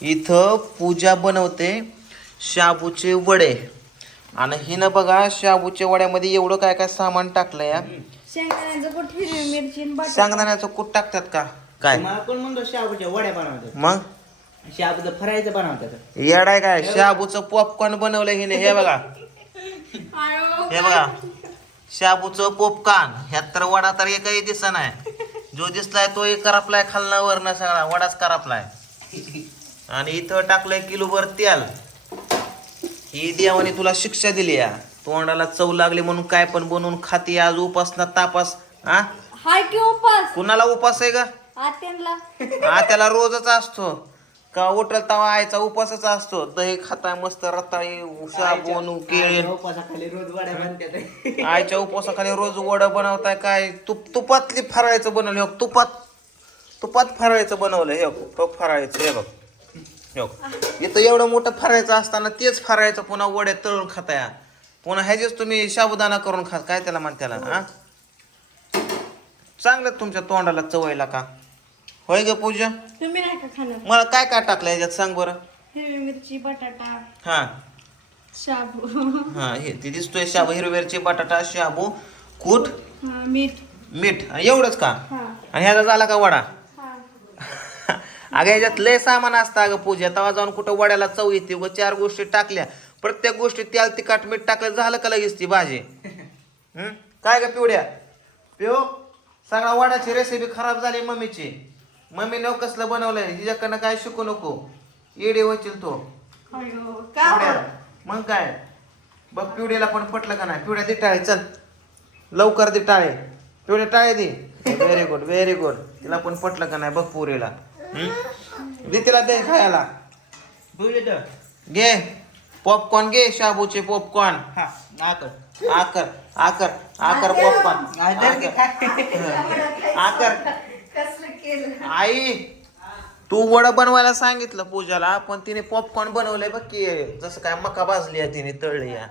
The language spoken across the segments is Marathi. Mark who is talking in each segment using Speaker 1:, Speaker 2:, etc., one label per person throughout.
Speaker 1: इथं पूजा बनवते शाबूचे वडे. आणि हिनं बघा शाबूच्या वड्यामध्ये एवढं काय काय सामान टाकलं या
Speaker 2: शेंगदाण्याचं कुठ हिरवी मिरची आणि बटाटा.
Speaker 1: सांगण्याचं कुठ टाकतात का? काय?
Speaker 3: मला कोण म्हणतो शाबूच्या वड्या बनवतात.
Speaker 1: मग?
Speaker 3: शाबूचं फरायचं बनवतात.
Speaker 1: येडाय काय? शाबूचं पॉपकॉर्न बनवलं हिने. हे बघा. हे बघा. शाबूचं पोपकान ह्यात तर वडा तर एकही दिसा नाही जो दिसलाय तो एक करापलाय खालना वरनं सगळा. वडाच करापलाय. आणि इथं टाकलंय किलोभर तेल. ही देवाने तुला शिक्षा दिली या. तोंडाला चव लागली म्हणून काय पण बनवून खाती आज उपास ना तापास हा
Speaker 2: हाय की उपास?
Speaker 1: कुणाला उपास आहे का
Speaker 2: आत्यांला.
Speaker 1: हा त्याला रोजच असतो. का उठल तवा आईचा उपासच असतो. दही खाता मस्त रताळी साबून केळी.
Speaker 3: उपवासाखाली रोज वड्या बनतात
Speaker 1: आईच्या उपवासाखाली रोज वड बनवताय काय? तुप तुपातली फराळाचं बनवलं हे बघ, तुपात तुपात फराळाचं बनवलं हे बघ, तो फराळाचं हे हे बघ. इथं एवढं मोठं फरायचं असताना तेच फरायचं पुन्हा वड्या तळून खाताय. पुन्हा ह्याचेच तुम्ही साबुदाणा करून खा काय त्याला म्हण त्याला हा? चांगलं तुमच्या तोंडाला चवयला का? होय ग पूजा?
Speaker 2: तुम्ही नाही का खाणार?
Speaker 1: मला काय काय टाकलं याच्यात सांग बरं.
Speaker 2: हिरवी मिरची बटाटा.
Speaker 1: हा.
Speaker 2: शाबू.
Speaker 1: हा हे ते दिसतोय शाबू हिरव्याची बटाटा शाबू कूट
Speaker 2: हा मीठ.
Speaker 1: मीठ एवढंच का?
Speaker 2: हा.
Speaker 1: आणि ह्याचा झाला का वडा? अगं ह्याच्यात लय सामान असतं अगं पूजा. तेव्हा जाऊन कुठं वड्याला चव येते व चार गोष्टी टाकल्या. प्रत्येक गोष्टी त्याला तिखट मीठ टाकलं झालं का लगेच ती भाजी? हं? काय ग पिवड्या? पिऊ सगळा वड्याची रेसिपी खराब झाली मम्मीची. मम्मीनं कसलं बनवलंय? हिच्याकडनं काय शिकू नको. येडे वचील तो.
Speaker 2: अयो का
Speaker 1: पिवड्या मग काय? बघ पिवड्याला पण पटलं का नाही? पिवड्या दे टाळे चल. लवकर दे टाळे. पिवड्या टाळे दे. व्हेरी गुड व्हेरी गुड तिला पण पटलं का नाही? बघ पुरीला? दे तिला दे खायला. घे. पॉपकॉर्न घे शाबूचे पॉपकॉर्न
Speaker 3: हा
Speaker 1: आकर आकर आकर पॉपकॉर्न आकर
Speaker 2: कसलं केलं?
Speaker 1: आई तू वड बनवायला सांगितलं पूजाला पण तिने पॉपकॉर्न बनवलंय बघ की जसं काय मका भाजली आहे तिने तळली आहे.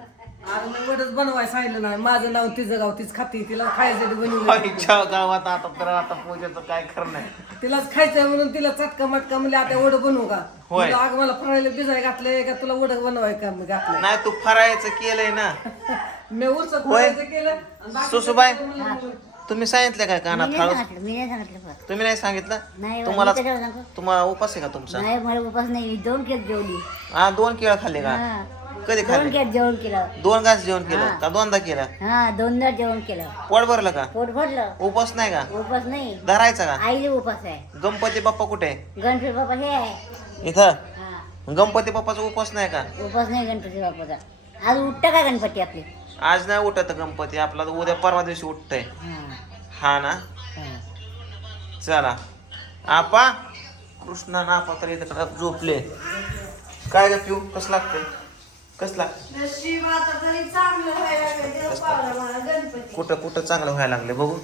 Speaker 4: अरे वडच सांगितलं नाही. माझं नाव तिचं गाव तीच खाती. तिला खायचं बनवलं
Speaker 1: आईच्या गावात आता तर आता पूजेचं काय खरं नाही.
Speaker 4: तिलाच खायचं म्हणून तिला चटका मटका आता वड बनवू का?
Speaker 1: होय.
Speaker 4: म्हणलं, अगं मला फरायला भिजाय घातलंय का? तुला वड बनवाय का मी घातलंय?
Speaker 1: नाही तू फरायचं केलंय ना.
Speaker 4: मी
Speaker 1: होय.
Speaker 4: केलं. आणि बाकीचं
Speaker 1: सुसूबाई
Speaker 4: म्हणलं,
Speaker 1: तुम्ही सांगितलं काय कानात? हळू
Speaker 5: नाही सांगितलं मी नाही सांगितलं पण.
Speaker 1: तुम्ही नाही सांगितलं?
Speaker 5: नाही
Speaker 1: तुम्हाला
Speaker 5: मी कशाला सांगू?
Speaker 1: तुम्हाला उपास आहे का तुमचा?
Speaker 5: नाही मला उपास नाही. मी दोन केक जेवली.
Speaker 1: हा दोन केळ खाल्ले का?
Speaker 5: हा.
Speaker 1: कधी
Speaker 5: दोन
Speaker 1: खाल्ले
Speaker 5: जेवण केलं.
Speaker 1: दोन घास जेवण केलं?
Speaker 5: हा.
Speaker 1: का दोनदा केलं?
Speaker 5: हा दोनदा जेवण केलं.
Speaker 1: पोट भरलं का?
Speaker 5: पोट भरलं.
Speaker 1: उपास नाही का?
Speaker 5: उपास नाही.
Speaker 1: धरायचा का?
Speaker 5: आईले उपास आहे.
Speaker 1: गणपती बाप्पा कुठे? आहे?
Speaker 5: गणपती बाप्पा हे आहे.
Speaker 1: इथं?
Speaker 5: हा.
Speaker 1: गणपती बाप्पाचा उपास नाही का?
Speaker 5: उपास नाही गणपती बाप्पाचा. आज उठतं का गणपती आपले?
Speaker 1: आज नाही उठत गणपती. आपला तर उद्या परवा दिवशी उठतय.
Speaker 5: हा.
Speaker 1: हा ना?
Speaker 5: हा.
Speaker 1: चला. आपा? कृष्णा ना आपा तर इथं झोपले. काय ग पिऊ? कसं लागतंय? कसं लागतं
Speaker 2: नशीब आता तरी चांगलं व्हायला लागलं देव पावला मला गणपती.
Speaker 1: कुठं कुठं चांगलं व्हायला लागले बघू.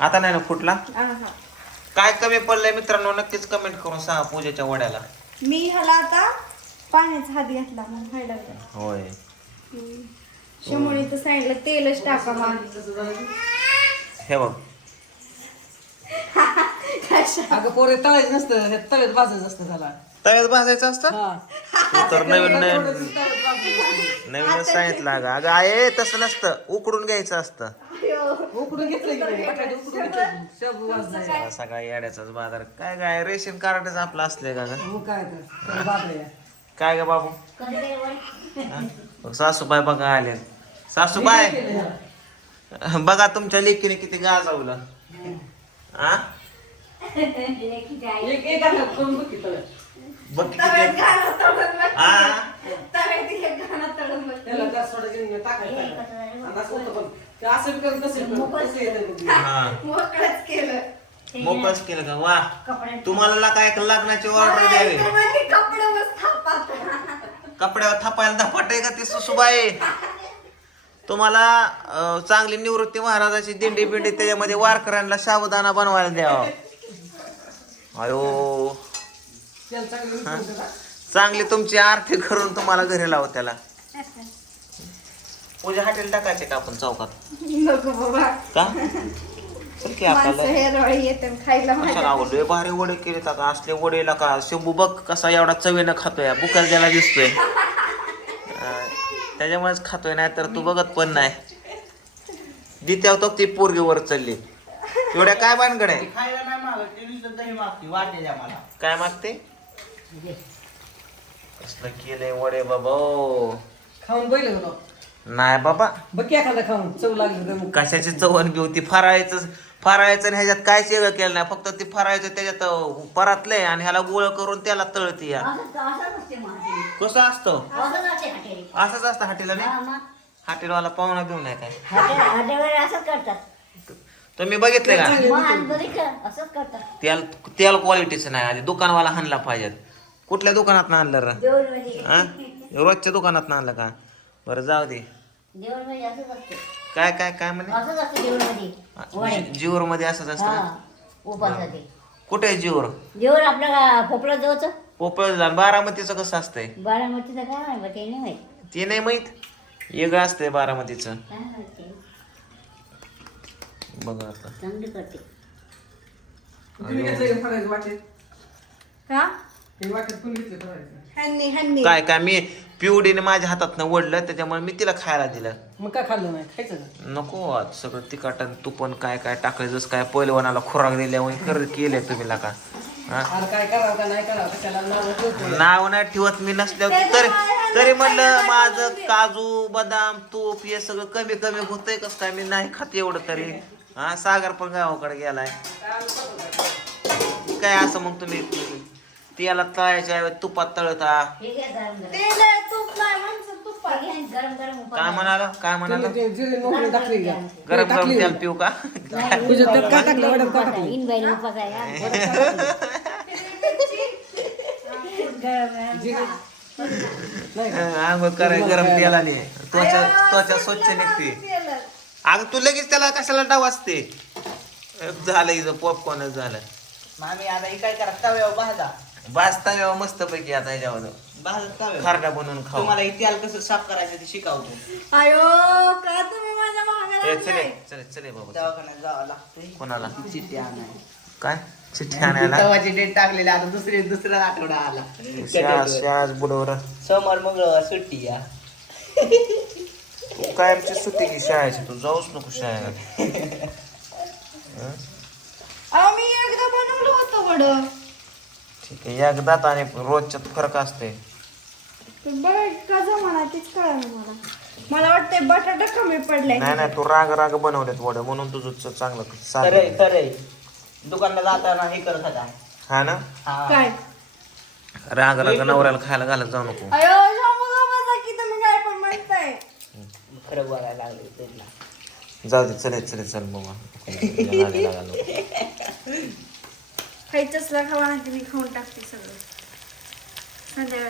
Speaker 1: आता नाही ना फुटला?
Speaker 2: आहा.
Speaker 1: काय कमी पडलंय मित्रांनो? नक्कीच कमेंट करून सांगा पूजेच्या वड्याला.
Speaker 2: मी ह्याला आता पाण्याचा हात घातला मग व्हायला लागलं
Speaker 1: होय.
Speaker 2: शिमुळी तर सांगितलं तेलच टाका मग.
Speaker 1: हे बघ.
Speaker 4: अगं पोरे तळायचं नसतं हे तव्यात भाजायचं असतं त्याला.
Speaker 1: तव्यात भाजायचं असतं?
Speaker 4: हा.
Speaker 1: तर नवीन नवीन. नवीनच सांगितलं अगं. अगं आहे तसं नसतं. उकडून घ्यायचं असतं.
Speaker 4: उकडून घेतलं की नाही? बटाटे उकडून घेतलं शाबू भाजायचं.
Speaker 1: हा सगळा येड्याचाच बाजार. काय काय रेशन कार्डच आपलं असले का ग?
Speaker 4: मग काय तर. भाजायला.
Speaker 1: काय ग बाबू? हा? बघ, सासूबाई बघा आले. सासूबाई! बघा तुमच्या लेकीने किती गाजावलं. हा?
Speaker 4: एक एक आहे, करून बघ की तव्यात.
Speaker 1: बघ किती हा
Speaker 2: तव्यात एक तळून.
Speaker 4: त्याला जास्त थोडं घेऊन टाकायचं आणि असं होतं पण. ते असं बी करून तसं बी करून. तसं येतं बघ.
Speaker 1: हा.
Speaker 2: मोकळंच केलं.
Speaker 1: मोकळच केलं का? वा. तुम्हाला ला काय लग्नाची ऑर्डर द्यावी?
Speaker 2: म्हणजे कपडे मस्त थापात.
Speaker 1: कपड्यावर थापायला धपाट आहे का ती सुसूबाई? तुम्हाला अं, चांगली निवृत्ती महाराजाची दिंडी बिंडी त्याच्यामध्ये वारकऱ्यांना साबुदाणा बनवायला द्यावा. अयो.
Speaker 4: चांगलं
Speaker 1: तुमची आरती करून तुम्हाला घरी लावू त्याला. पूजा हॉटेल टाकायचे का आपण चौकात?
Speaker 2: नको बाबा.
Speaker 1: का? चल की आपल्याला.
Speaker 2: माणसं हेरवाळी येते खायला
Speaker 1: कशाला
Speaker 2: माझ्या
Speaker 1: आवडलं? लय भारी वडे केले आता. असले वडेला का शंभू बघ कसा एवढा चवीनं खातोय. बुकार द्यायला दिसतोय. अं, त्याच्यामुळेच खातोय. नाही तर तू बघत पण नाही. दित्या होतो ती पोरगी वर चालली. एवढ्या काय भानगड आहे
Speaker 3: खायला नाही मागत. ते नुसतं दही मागते. वाटे द्या मला
Speaker 1: काय मागते? कसलं केलंय वडे बाबा.
Speaker 4: खाऊन का तो?
Speaker 1: नाही बाबा.
Speaker 4: बघ की एखादा खाऊन. चव लागली तर मग.
Speaker 1: कशाची चवण घेऊ? ती फराळायचं फराळायचं आणि ह्याच्यात काय शेग केलं नाही? फक्त ती फराळायचं त्याच्यात अं, परातलंय आणि ह्याला गोळ करून त्याला तळती या.
Speaker 5: असंच असंच असते मग हॉटेली.
Speaker 1: कसं असतं?
Speaker 5: असंच असते हॉटेली.
Speaker 1: असंच असतं हॉटेलला नाही
Speaker 5: हा.
Speaker 1: हॉटेलवाला पाहुणा घेऊन नाही काय?
Speaker 5: असंच करतात.
Speaker 1: तुम्ही का?
Speaker 5: बघितलं असंच करतात.
Speaker 1: तेल तेल क्वालिटीचं नाही. आधी दुकानवाला आणला पाहिजे कुठल्या दुकानात आणलं रा?
Speaker 5: जेवणमध्ये
Speaker 1: हा रोजच्या दुकानात आणलं का? बरं जाऊ दे.
Speaker 5: असते.
Speaker 1: काय काय काय म्हणे? जीवर मध्ये असंच असतं?
Speaker 5: उपासाठी
Speaker 1: कुठे आहे जीवर?
Speaker 5: जेवण आपल्याला खोपला जवळचं.
Speaker 1: पोपळ बारामतीचं कसं असतंय?
Speaker 5: बारामतीचं काय माहिती बा, ते नाही माहिती.
Speaker 1: ते नाही माहीत? वेगळं असतंय बारामतीचं. बघा आता.
Speaker 5: चांगली करते.
Speaker 4: वाटेत पण घेतलं
Speaker 1: काय काय मी पिवडीने माझ्या हातात ओढलं त्याच्यामुळे मी तिला खायला दिलं.
Speaker 4: मग काय खाल्लं नाही? खायचं का?
Speaker 1: नको आज सगळं तिखट आणि तुपण काय काय टाकलं जसं काय? पहिलवानाला खुराक दिल्यामुळे कर केले तुम्ही का हा?
Speaker 4: अरे काय करावं का नाही करावं? कशाला नाव ठेवतो
Speaker 1: नाव नाही ठेवत मी नसल्यावर तरी तरी म्हणलं माझं काजू बदाम तूप हे सगळं कमी कमी होतंय कसं काय? मी नाही खात एवढं तरी. हा सागर पण गावाकडे गेलाय. काय असं मग तुम्ही? तेला तळायच्या ऐवजी तुपात तळता.
Speaker 5: हे घ्या गरम गरम.
Speaker 2: ते लय तूप नाही माणसं तुपात
Speaker 5: हे घ्या गरम गरम उपास
Speaker 1: काय म्हणाला? काय म्हणाला?
Speaker 4: टाकली का
Speaker 1: गरम गरम तेल पिऊ का?
Speaker 4: तुझ्या त्यात काय टाकलं?
Speaker 5: हा. गरम
Speaker 1: आंघोळ कराय गरम तेलाने त्वचा त्वचा स्वच्छ निघते.
Speaker 2: तेलच.
Speaker 1: अगं तू लगेच त्याला कशाला डाव असते? झालं इथं पॉपकॉर्न झालं.
Speaker 3: मामी आता हे काय करा? तव्यावर भाजा.
Speaker 1: भाजता मस्त पैकी आता ह्याच्यावर
Speaker 3: भाजत
Speaker 1: खारडा बनवून खाऊ.
Speaker 3: तुम्हाला हे तेल कसं साफ करायचं ते शिकावतो
Speaker 2: आयो का तुम्ही माझ्या
Speaker 1: ए,
Speaker 2: महागाला
Speaker 1: चले चले चले बाबा
Speaker 3: दवाखान्यात जावं लागतंय.
Speaker 1: कोणाला?
Speaker 3: चिठ्ठी आणाय
Speaker 1: काय? चिठ्ठी आणायला?
Speaker 3: तवाची डेट टाकलेली आता दुसरी दुसरा आठवडा आला.
Speaker 1: शाळा शाळा बुडवर
Speaker 3: सोमवार मंगळवार सुट्टी या.
Speaker 1: तू काय आमची सुट्टी की शाळेची? तू जाऊच नको शाळेला. हं?
Speaker 2: अहो मी एकदा बनवलं होतं वड.
Speaker 1: ठीक आहे एकदाच आणि रोजच्यात फरक असते
Speaker 2: बघ का जमाना तीच कळलं मला. मला वाटतंय बटाटा कमी पडलाय.
Speaker 1: नाही नाही तू राग राग बनवलेत वडे म्हणून तुझं च- चांगलं चालेल
Speaker 3: दुकानला जाताना हे करत होता.
Speaker 1: हा ना?
Speaker 3: हा.
Speaker 2: काय?
Speaker 1: राग राग नवऱ्याला खायला घालत जाऊ नको.
Speaker 2: अयो शामू गप्पा की तुम्ही काय पण म्हणताय.
Speaker 3: खरं बोलायला लागले त्यांना.
Speaker 1: जाऊ दे चले चले चल बाबा नादी लागायला
Speaker 2: खायचंच खावा नाही मी खाऊन टाकते सगळं. संध्याकाळी.